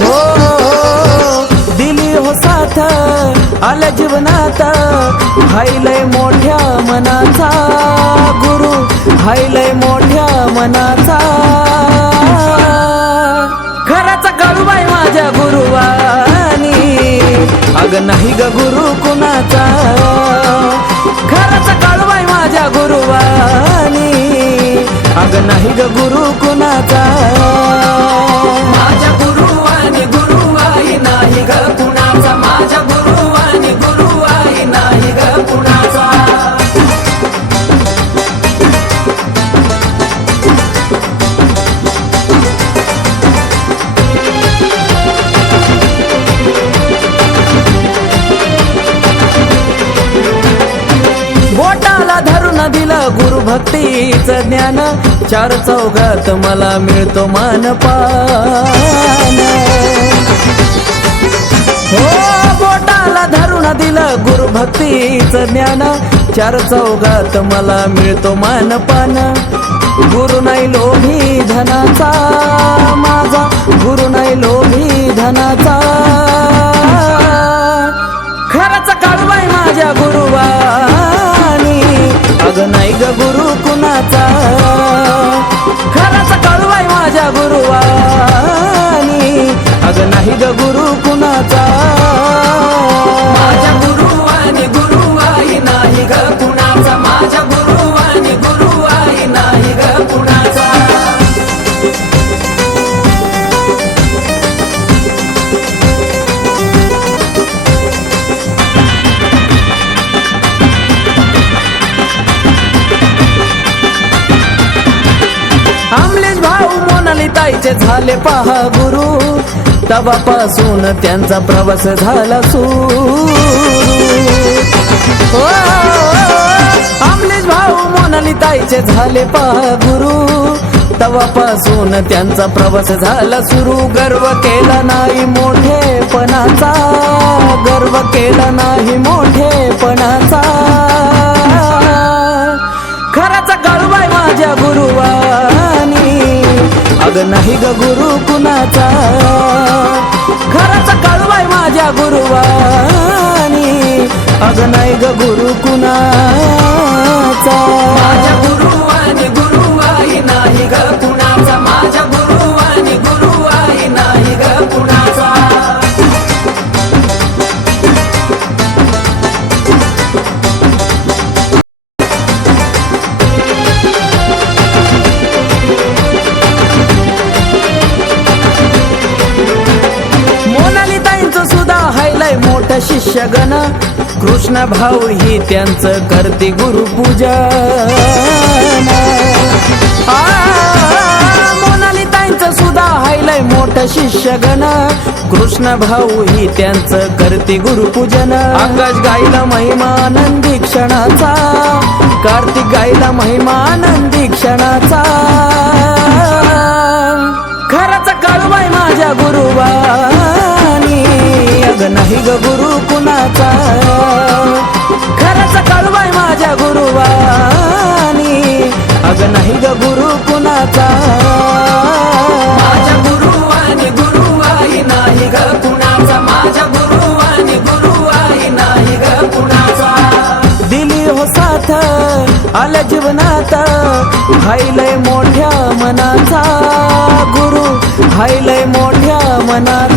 हो दिली हो साथ. आल्या जीवनात. हायलय मोठ्या मनाचा गुरु. हायलय मोठ्या मनाचा. खराचा काळूबाई माझ्या गुरुवानी अग नाही ग गुरु कुणाचा? खराचा काळूबाई माझ्या गुरुवानी अग नाही ग गुरु कुणाचा? दिला गुरु ज्ञान. चार चौघात मला मिळतो मानपान. हो बोटाला धरून दिलं गुरुभक्तीचं ज्ञान. चार चौघात मला मिळतो मानपान. गुरु नाही लोभी धनाचा माझा. गुरु नाही लोभी धनाचा माझ्या ग गुरु कुणाचा? खरंच कळवाय माझ्या गुरुवानी. अग नाही ग गुरु कुणाचा? मोनाली झाले पहा गुरु. तवापासून त्यांचा प्रवास झाला सुरू. ओ, भाऊ मोनाली ताईचे झाले पहा गुरु. तवापासून त्यांचा प्रवास झाला सुरू. गर्व केला नाही मोठेपणाचा. गर्व केला नाही मोठे अग नाही ग गुरु कुणाचा? खराचा काळूबाई माझ्या गुरुवानी अग नाही ग गुरु कुणाचा? शिष्यगण कृष्ण भाऊ ही त्यांचं करते गुरुपूजा ताईंचं सुद्धा हायलाय मोठं शिष्यगण. कृष्ण भाऊ ही त्यांचं करते गुरुपूजन. आकाश गायला महिमानंदी क्षणाचा. कार्तिक गायला महिमानंदी क्षणाचा. अग नाही ग गुरु कुणाचा. खराचा काळूबाई माझ्या गुरुवानी. अग नाही ग गुरु कुणाचा. माझ्या गुरुवानी गुरुवाई नाही ग कुणाचा. माझ्या गुरुवानी गुरुवाई नाही ग कुणाचा. दिली हो साथ आल्या जीवनात. हायलय मोठ्या मनाचा. गुरु हायलय मोठ्या मनाचा.